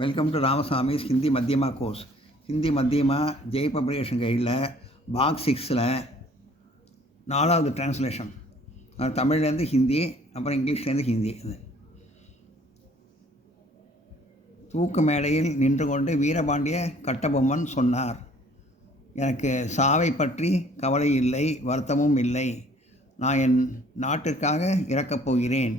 Welcome to Ramasamy's Hindi Madhyama course. Hindi Madhyama Jai publication கைடில் box 6ல் 4வது டிரான்ஸ்லேஷன். தமிழ்லேருந்து ஹிந்தி, அப்புறம் இங்கிலீஷ்லேருந்து ஹிந்தி. அது தூக்கு மேடையில் நின்று கொண்டு வீரபாண்டிய கட்டபொம்மன் சொன்னார், எனக்கு சாவை பற்றி கவலை இல்லை, வருத்தமும் இல்லை. நான் என் நாட்டிற்காக இறக்கப் போகிறேன்.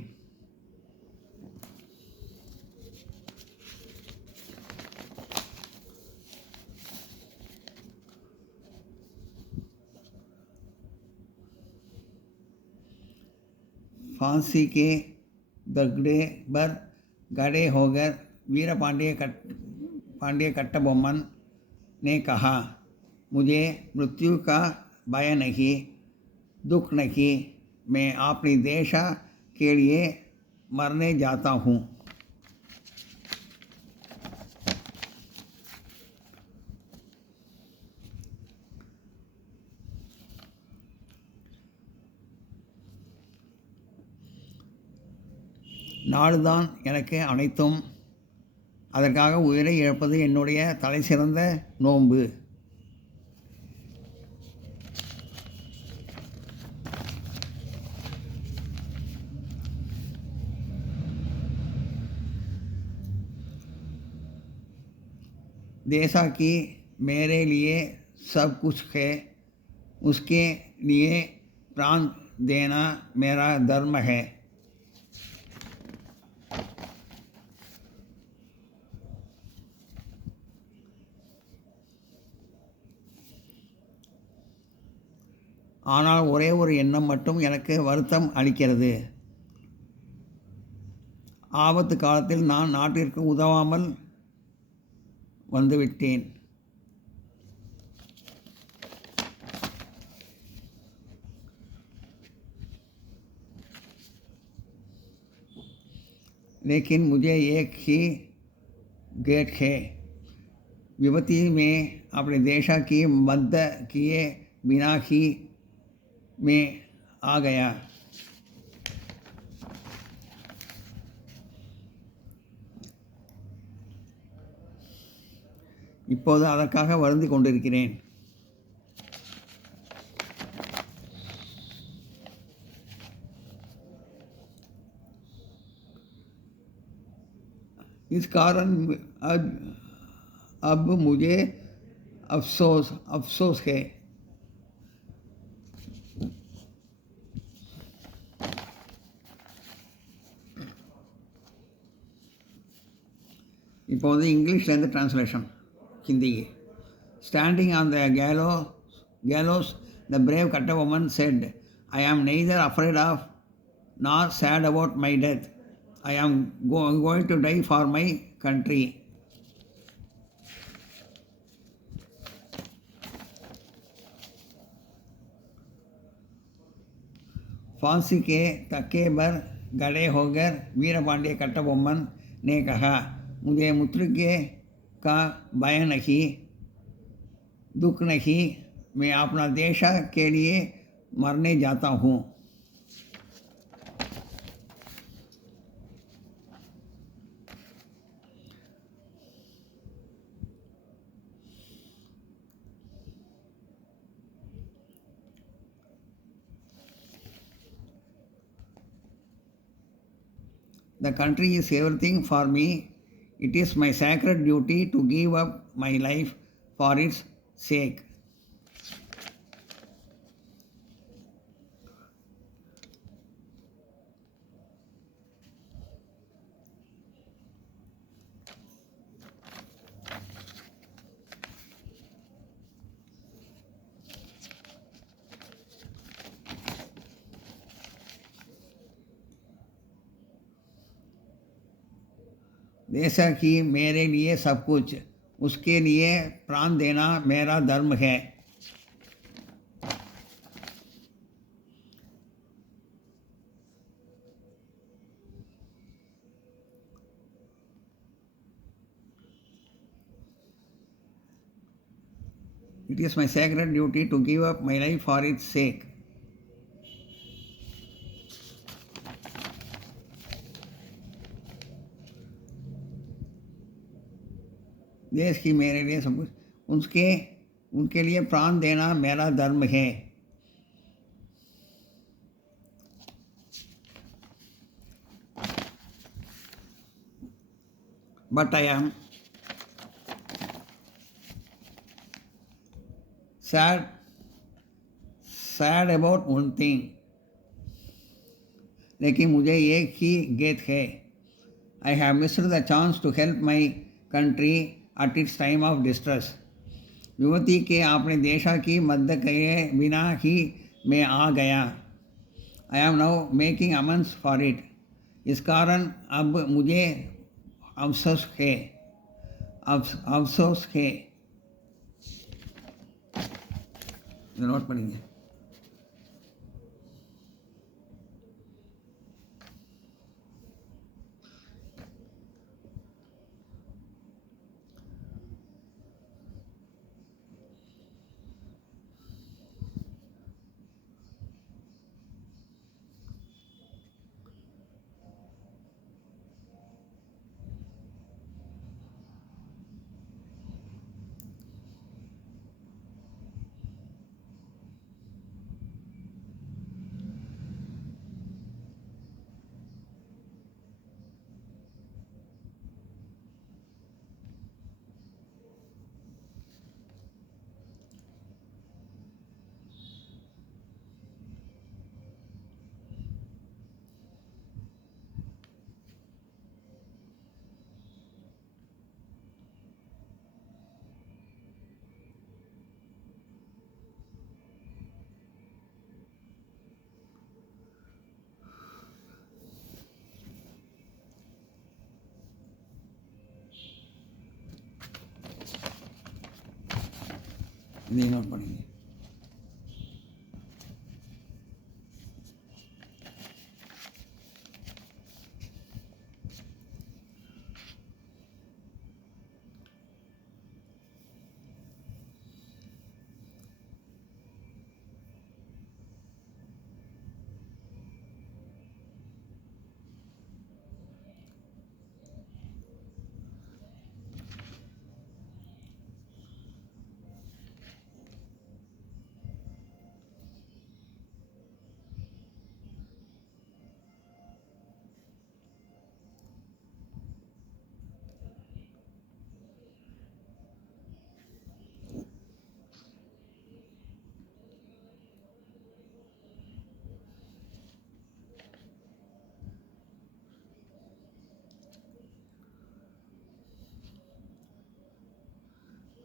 फांसी के दगड़े पर गड़े होकर पांड्य कट्टबोम्मन ने कहा, मुझे मृत्यु का भय नहीं, दुख नहीं, मैं अपनी देश के लिए मरने जाता हूँ. நாடுதான் எனக்கு அனைத்தும், அதற்காக உயிரை இழப்பது என்னுடைய தலை சிறந்த நோன்பு. देशा की मेरे लिए सब कुछ है, उसके लिए प्राण देना मेरा धर्म है. ஆனால் ஒரே ஒரு எண்ணம் மட்டும் எனக்கு வருத்தம் அளிக்கிறது. ஆபத்து காலத்தில் நான் நாட்டிற்கு உதவாமல் வந்துவிட்டேன். लेकिन मुझे एक ही गेट है, विपत्ति में अपने देश की मदद किए बिना ही में आ गया. இப்போது அதற்காக வருந்தி கொண்டிருக்கிறேன். इस कारण अब मुझे अफसोस है. இப்போ வந்து இங்கிலீஷ்லேருந்து டிரான்ஸ்லேஷன் ஹிந்திக்கு. Standing on the gallows the brave Kattabomman said, I am neither afraid of nor sad about my death. I am going to die for my country. फांसी के तक्के पर गड़े होकर वीरपांड्य कट्टबोम्मन ने कहा, मुझे मृत्यु का भय नहीं, दुख नहीं, मैं अपना देश के लिए मरने जाता हूँ. The country is everything for me. It is my sacred duty to give up my life for its sake. देश की मेरे लिए सब कुछ, उसके लिए प्राण देना मेरा धर्म है. It is my sacred duty to give up my life for its sake. देश की मेरे लिए सब कुछ, उनके लिए प्राण देना मेरा धर्म है। But I am sad about one thing, लेकिन मुझे एक ही गेत है। I have missed the chance to help my country at its time of distress. विपत्ति के अपने देश की मदद किए बिना ही मैं आ गया। I am now making amends for it. इस कारण अब मुझे अफसोस है। नोट पढ़ेंगे। नहीं नोट पढ़ेंगे।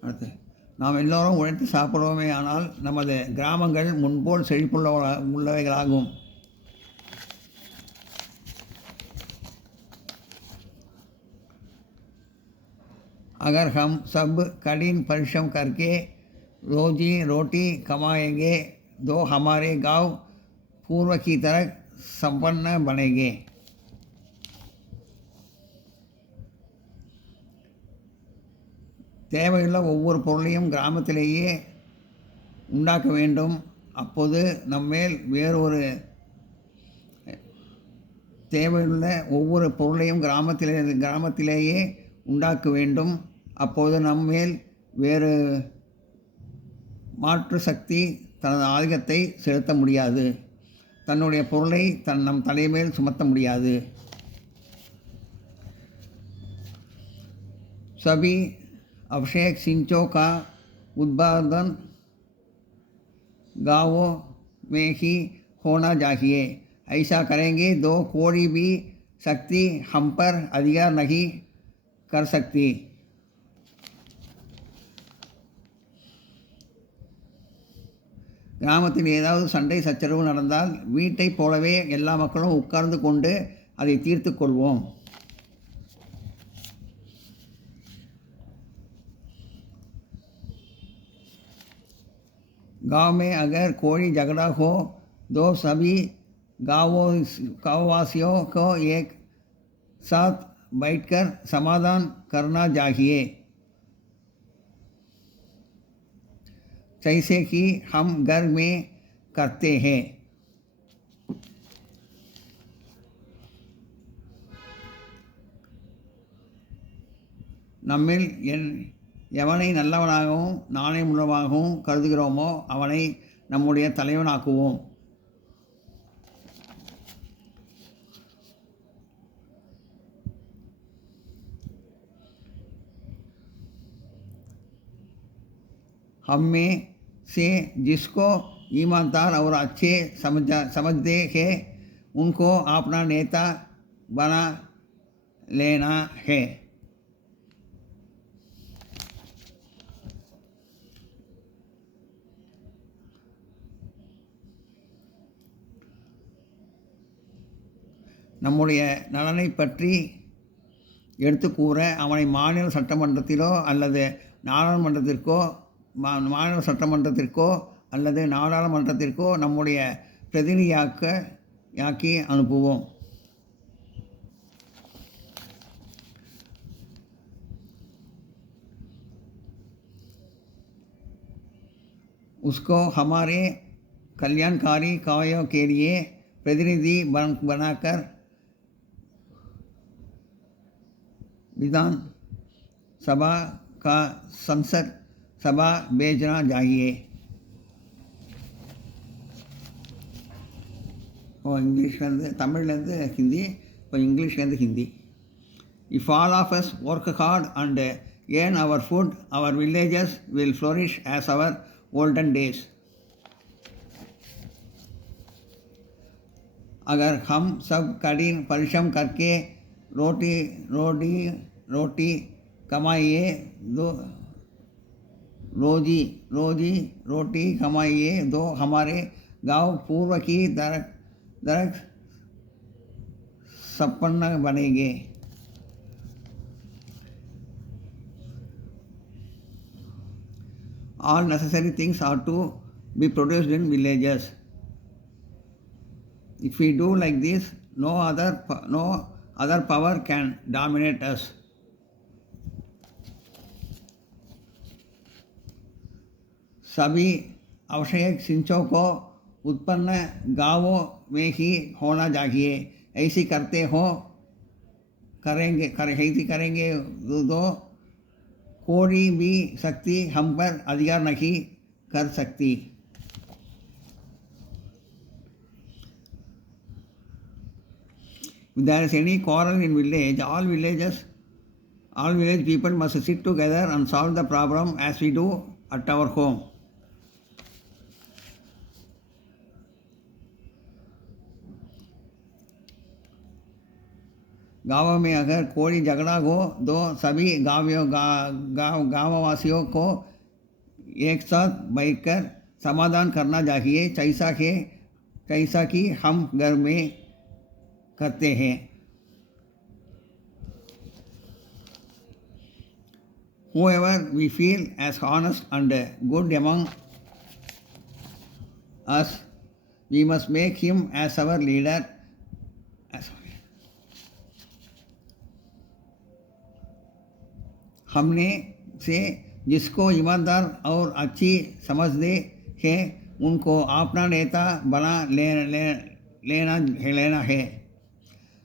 அடுத்து, நாம் எல்லோரும் உழைத்து சாப்பிடுவோமே ஆனால் நமது கிராமங்கள் முன்போல் உள்ளவைகளாகும். अगर हम सब कठिन परिश्रम करके रोजी रोटी कमाएंगे तो हमारे गांव पूर्व की तरह संपन्न बनेंगे. தேவையுள்ள ஒவ்வொரு பொருளையும் கிராமத்திலேயே உண்டாக்க வேண்டும். அப்போது நம்மேல் வேறொரு தேவையுள்ள ஒவ்வொரு பொருளையும் கிராமத்திலேயே உண்டாக்க வேண்டும். அப்போது நம்மேல் வேறு மாற்று சக்தி தனது ஆதிக்கத்தை செலுத்த முடியாது. தன்னுடைய பொருளை நம் தலைமேல் சுமத்த முடியாது. सभी अभिषेक सिंचों का उत्पादन गाँवों में ही होना चाहिए. ऐसा करेंगे तो कोई भी शक्ति हम पर अधिकार नहीं कर सकती. கிராமத்தில் ஏதாவது சண்டை சச்சரவு நடந்தால் வீட்டை போலவே எல்லா மக்களும் உட்கார்ந்து கொண்டு அதை தீர்த்து கொள்வோம். गांव में अगर कोई झगड़ा हो तो सभी गाँववासियों को एक साथ बैठकर समाधान करना चाहिए, जैसे कि हम घर में करते हैं. நம்மில் எவனை நல்லவனாகவும் நாணயமுள்ளவனாகவும் கருதுகிறோமோ அவனை நம்முடைய தலைவனாக்குவோம். हम में से जिसको ईमानदार और अच्छे समझते हैं उनको अपना नेता बना लेना है. நம்முடைய நலனை பற்றி எடுத்து கூற அவனை மாநில சட்டமன்றத்திலோ அல்லது நாடாளுமன்றத்திற்கோ நம்முடைய பிரதிநிதியாக்கி அனுப்புவோம். उसको हमारे कल्याणकारी कार्यों के लिए प्रतिनिधि बनाकर विधान सभा का संसद सभा भेजना चाहिए. English Tamil Hindi English Hindi. If all of us work hard and earn our food, our villages will flourish as our olden days. अगर हम सब कठिन परिश्रम करके रोटी कमाइए रोटी कमाइए तो हमारे गांव पूर्व की तरह संपन्न बनेंगे. All necessary things are to be produced in villages. If we do like this, no other power can dominate us. सभी आवश्यक चीज़ों को उत्पन्न गांवों में ही होना चाहिए. ऐसी करेंगे तो कोई भी शक्ति हम पर अधिकार नहीं कर सकती. If there is any quarrel in village, all village people must sit together and solve the problem as we do at our home. गाँव में अगर कोई झगड़ा हो तो सभी गाँववासियों को एक साथ बैठकर समाधान करना चाहिए, जैसा कि हम घर में करते हैं. Whoever we feel as honest and good among us, we must make him as our leader. हमने से जिसको ईमानदार और अच्छी समझते हैं उनको अपना नेता बना लेना है.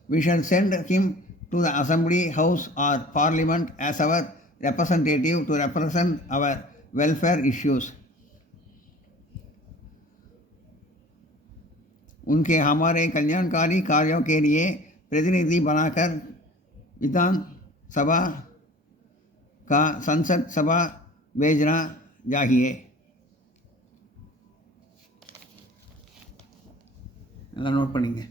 We shall send him to the assembly house or parliament as our representative to represent our welfare issues. उनके हमारे कल्याणकारी कार्यों के लिए प्रतिनिधि बनाकर विधान सभा का संसद सभा भेजना चाहिए. नोट पढ़ेंगे.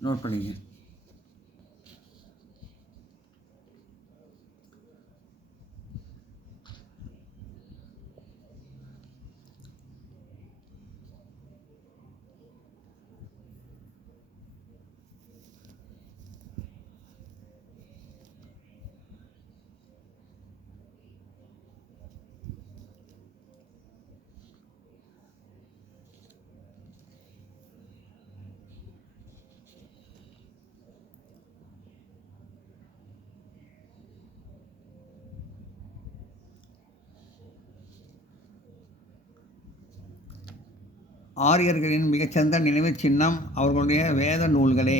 नोट पढ़िए। ஆரியர்களின் மிகச்சிறந்த நினைவுச் சின்னம் அவர்களுடைய வேத நூல்களே.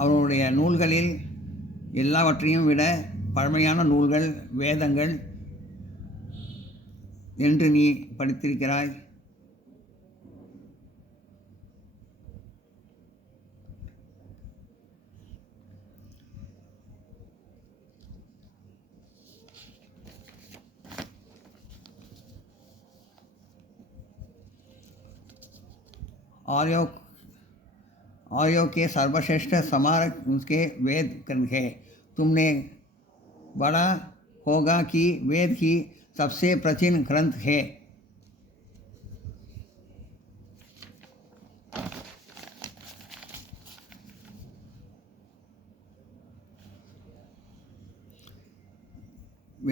அவர்களுடைய நூல்களில் எல்லாவற்றையும் விட பழமையான நூல்கள் வேதங்கள் என்று நீ படித்திருக்கிறாய். आर्यों के सर्वश्रेष्ठ स्मारक उसके वेद ग्रंथ है. तुमने बड़ा होगा कि वेद ही सबसे प्राचीन ग्रंथ है.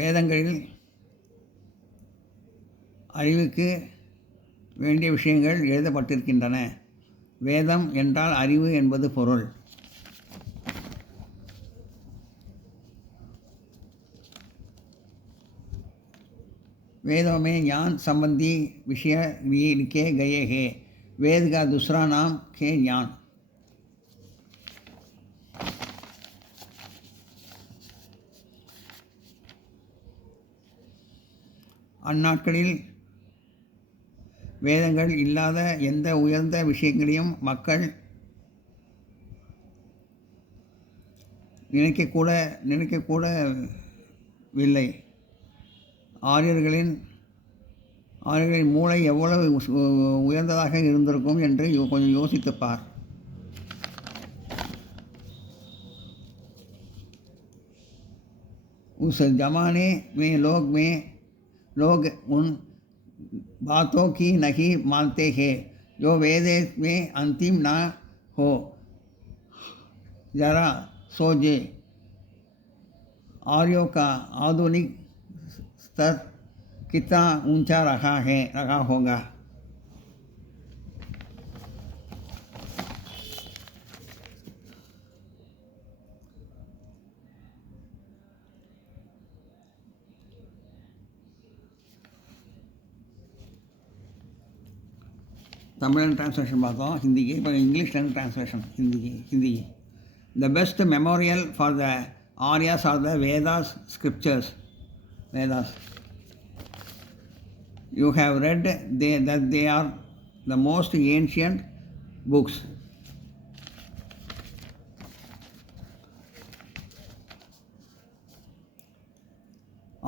வேதங்களில் அறிவுக்கு வேண்டிய விஷயங்கள் எழுதப்பட்டிருக்கின்றன. வேதம் என்றால் அறிவு என்பது பொருள். वेदों में ज्ञान संबंधी विषय भी लिखे गए हैं. वेद का दूसरा नाम है ज्ञान. அந்நாட்களில் வேதங்கள் இல்லாத எந்த உயர்ந்த விஷயங்களையும் மக்கள் நினைக்கக்கூடவில்லை. ஆரியர்களின் மூளை எவ்வளவு உயர்ந்ததாக இருந்திருக்கும் என்று கொஞ்சம் யோசித்துப்பார். उस जमाने में लोग उन बातों की नहीं मानते हैं जो वेद में अंतिम ना हो. जरा सोचे आर्यों का आधुनिक स्तर कितना ऊंचा रहा होगा. தமிழ் டிரான்ஸ்லேஷன் பார்த்தோம் ஹிந்திக்கு. இப்போ இங்கிலீஷ்லேருந்து டிரான்ஸ்லேஷன் ஹிந்திக்கு. The best memorial for the Aryas are the Vedas scriptures. Vedas you have read that they are the most ancient books.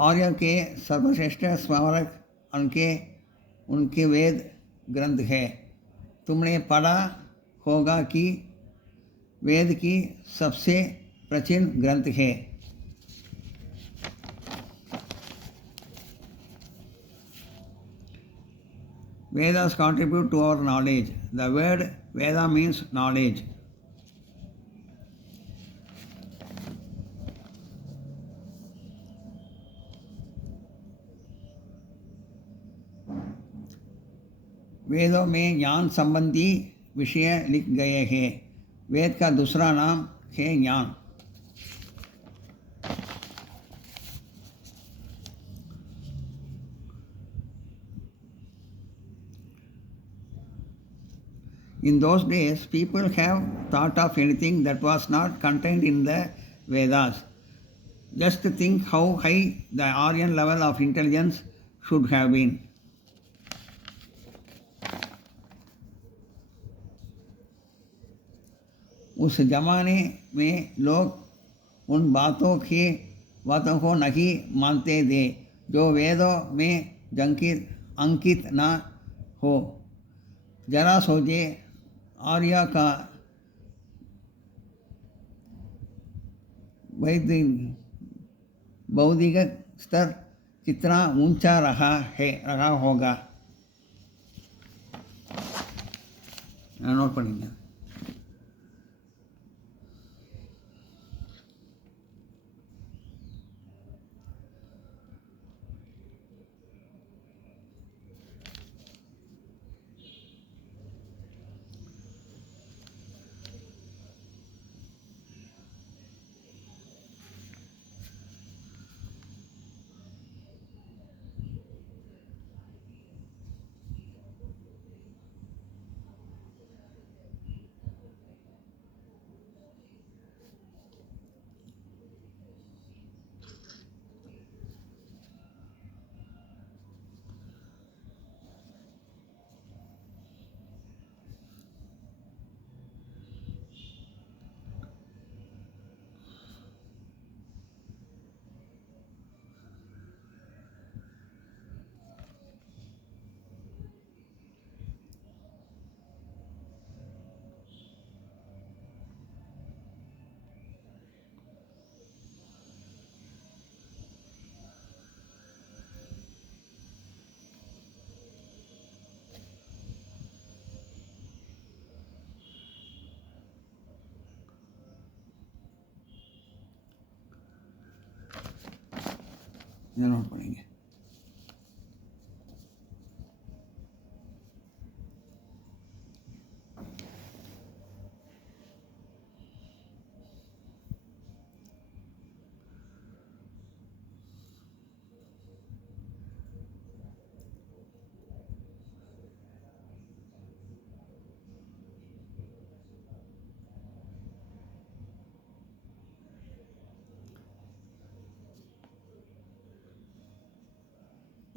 आर्य के सर्वश्रेष्ठ स्मारक उनके वेद ग्रंथ है. तुमने पढ़ा होगा कि वेद की सबसे प्राचीन ग्रंथ है. Vedas contribute to our knowledge. The word Veda means knowledge. वेदों में ज्ञान संबंधी विषय लिख गए हैं. वेद का दूसरा नाम है ज्ञान. In those days, people have thought of anything that was not contained in the Vedas. Just think how high the Aryan level of intelligence should have been. उस जमाने में लोग उन बातों को नहीं मानते थे जो वेदों में अंकित न हो. जरा सोचे आर्या का बौद्धिक स्तर कितना ऊंचा रहा होगा. नोट பண்ணிங்க. இதை நோட் பண்ணிங்க.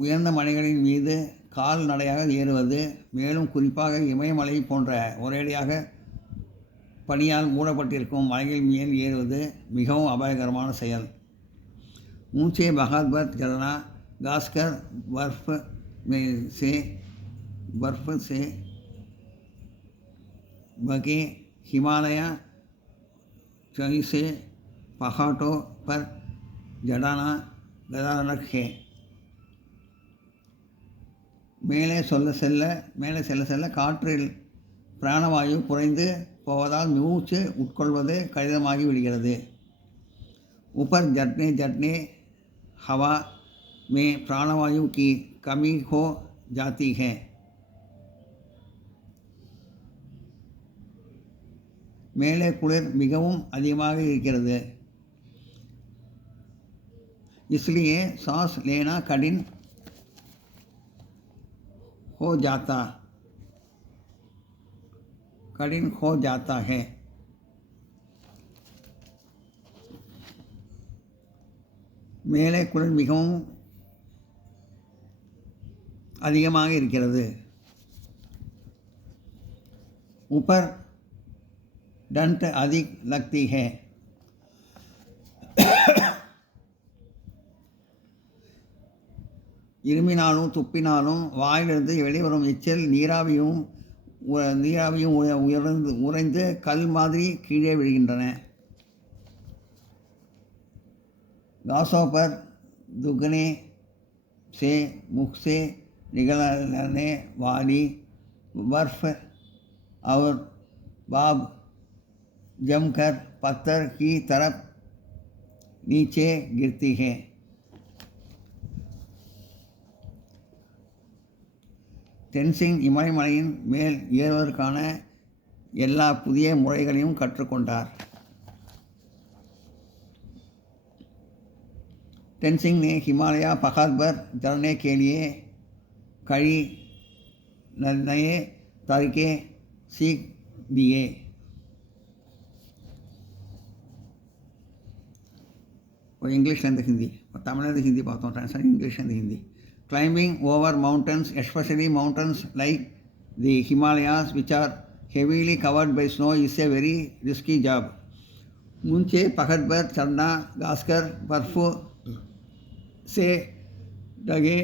உயர்ந்த மலைகளின் மீது கால்நடையாக ஏறுவது, மேலும் குறிப்பாக இமயமலை போன்ற ஒரேடியாக பனியால் மூடப்பட்டிருக்கும் மலைகள் மேல் ஏறுவது மிகவும் அபாயகரமான செயல். ऊंचे बहादुर झरना घासकर बर्फ से बगे हिमालय से पहाड़ों पर जड़ाना गदानक है. மேலே செல்ல செல்ல காற்றில் பிராணவாயு குறைந்து போவதால் மூச்சு உட்கொள்வது கடினமாகி விடுகிறது. ऊपर जटने हवा में प्राणवायु की कमी हो जाती है. மேலே குளிர் மிகவும் அதிகமாக இருக்கிறது. इसलिए सांस लेना कठिन हो जाता है. மேலே குளிர் மிகவும் அதிகமாக இருக்கிறது. ऊपर डंट अधिक लगती है. இருமினாலும் துப்பினாலும் வாயிலிருந்து வெளிவரும் எச்சில் நீராவியும் உறைந்து கல் மாதிரி கீழே விழுகின்றன. घासों पर दुगने से मुख से निकलने वाली बर्फ और बाब जमकर पत्थर की तरफ नीचे गिरती है. தென்சிங் இமயமலையின் மேல் ஏறுவதற்கான எல்லா புதிய முறைகளையும் கற்றுக்கொண்டார். टेंसिंग ने हिमालय पहाड़ पर चढ़ने के लिए कई नए तरीके सीख दिए. और इंग्लिश and हिंदी और तमिल and हिंदी बातों translate English and Hindi. Climbing over mountains, especially mountains like the Himalayas, which are heavily covered by snow, is a very risky job. ऊंचे पहाड़ पर चढ़ना घासकर बर्फ से ढके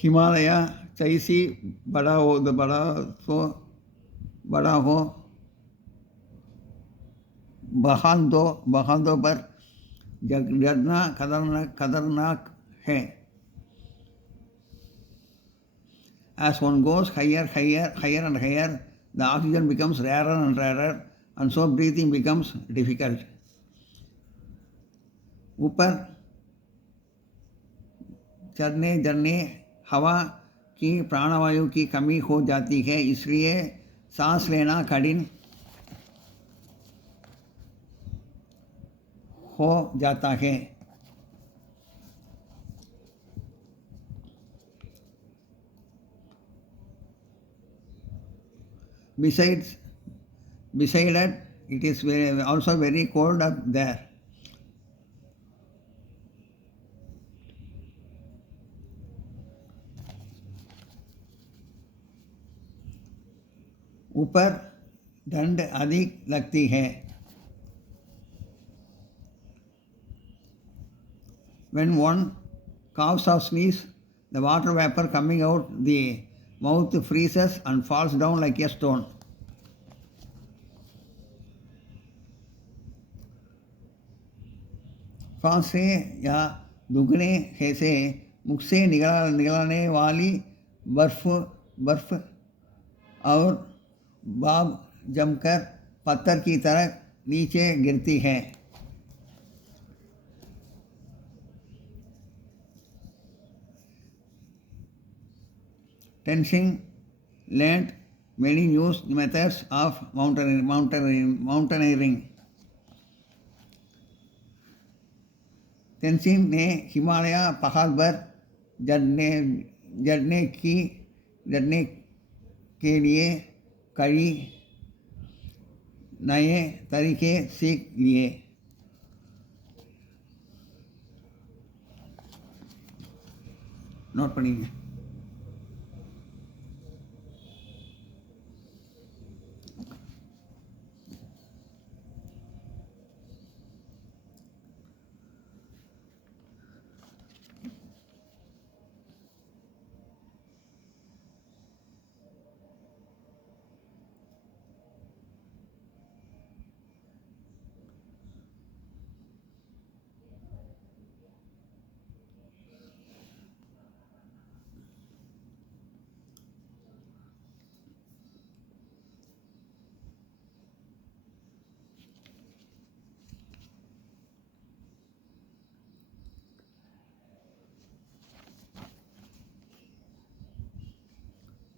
हिमालय चैसी बड़ा हो बड़ा सो बड़ा हो बहादो पर डरना खतरनाक है. As one goes higher and higher, the oxygen becomes rarer and rarer, and so breathing becomes difficult. ऊपर चढ़ने हवा की प्राणवायु की कमी हो जाती है, इसलिए सांस लेना कठिन हो जाता है. Besides that, it is also very cold up there. ऊपर ठंड अधिक लगती है. When one coughs or sneezes, the water vapor coming out the mouth freezes and falls down like a stone. फांसे या दुगने से मुख से निकलने वाली बर्फ और भाप जमकर पत्थर की तरह नीचे गिरती है. Tenzing learned many new methods of mountaineering. Tenzing ने हिमालय पहाड़ पर चढ़ने के लिए कई नए तरीके सीख लिए. नोट पढ़िए.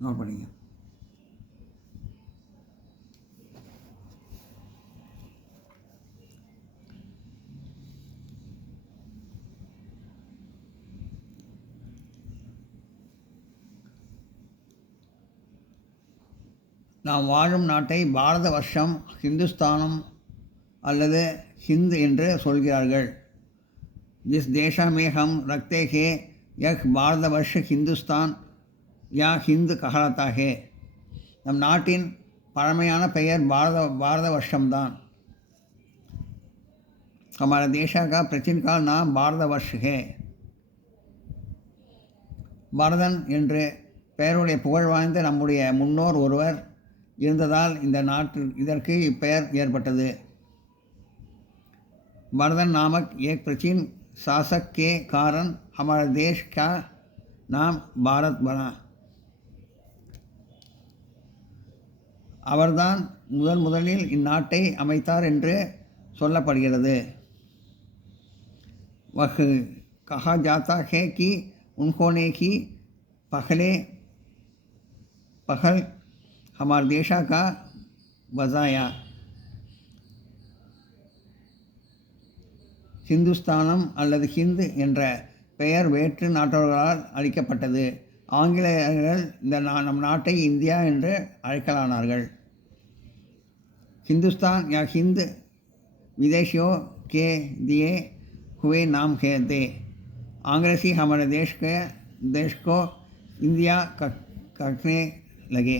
नोट पढ़िए. நாம் வாழும் நாட்டை பாரத வருஷம், ஹிந்துஸ்தானம் அல்லது ஹிந்த் என்று சொல்கிறார்கள். जिस देश में हम रखते हैं यह भारतवर्ष हिंदुस्तान या हिंद कहलाता है. நம் நாட்டின் பழமையான பெயர் பாரத வருஷம்தான். हमारे देश का प्राचीन काल नाम भारतवर्ष है. பரதன் என்று பெயருடைய புகழ் வாய்ந்த நம்முடைய முன்னோர் ஒருவர் இருந்ததால் இதற்கு இப்பெயர் ஏற்பட்டது. भरतन नामक एक प्राचीन शासक के कारण हमारे देश का नाम भारत बना. அவர்தான் முதலில் இந்நாட்டை அமைத்தார் என்று சொல்லப்படுகிறது. वह कहा जाता है कि उन्होंने ही पहल हमारे देश का बसाया. ஹிந்துஸ்தானம் அல்லது ஹிந்த் என்ற பெயர் வேற்று நாட்டவர்களால் அளிக்கப்பட்டது. ஆங்கிலேயர்கள் நம் நாட்டை இந்தியா என்று அழைக்கலானார்கள். हिंदुस्तान या हिंद विदेशियों के दिए हुए नाम थे. अंग्रेजी हमारे देश को इंडिया कहने लगे.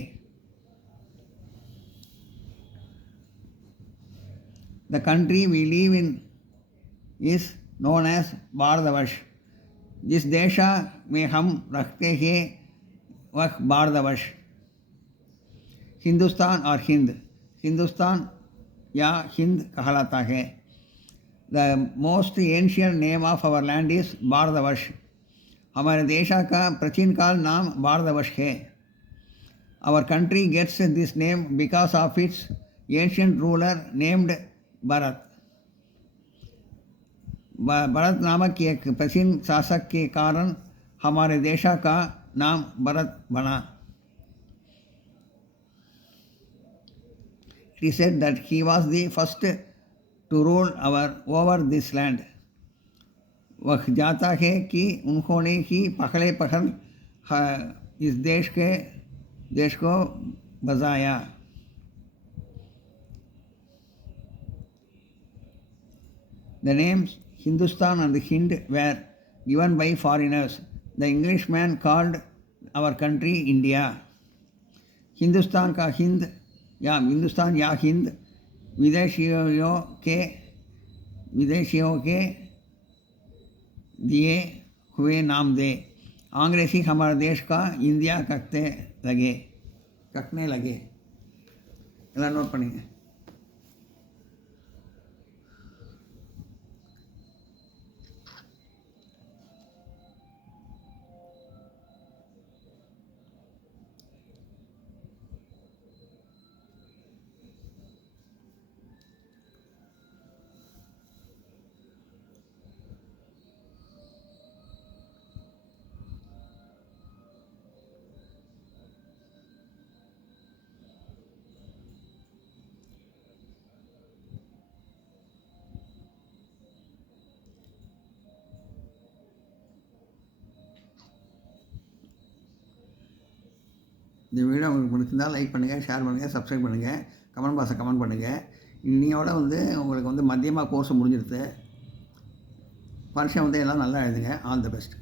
The country we live in is known as Bharatvarsh. जिस देश में हम रहते हैं वह भारतवर्ष. हिंदुस्तान और हिंद. हिंदुस्तान या हिंद कहलाता है. The most ancient name of our land is Bharatvarsh. हमारे देश का प्राचीन काल नाम भारतवर्ष है. Our country gets this name because of its ancient ruler named Bharat. Bharat नामक एक प्राचीन शासक के कारण हमारे देश का नाम भरत बना. He said that he was the first to rule over this land. वह जाता है कि उन्होंने ही पहले पहल इस देश को बसाया. The names Hindustan and Hind were given by foreigners. The Englishman called our country India. Hindustan का हिंद या हिंदुस्तान या हिंद विदेशियों के दिए हुए नाम दे. अंग्रेजी हमारे देश का इंडिया कखने लगे. எல்லாம் நோட் பண்ணிங்க. இந்த வீடியோ உங்களுக்கு பிடிச்சிருந்தால் லைக் பண்ணுங்கள், ஷேர் பண்ணுங்கள், சப்ஸ்கிரைப் பண்ணுங்கள், கமெண்ட் பாக்ஸை கமெண்ட் பண்ணுங்கள். இன்னையோட உங்களுக்கு மத்தியமாக கோர்ஸ் முடிஞ்சிருது. பரீட்சை எல்லாம் நல்லா எழுதுங்க. All the best.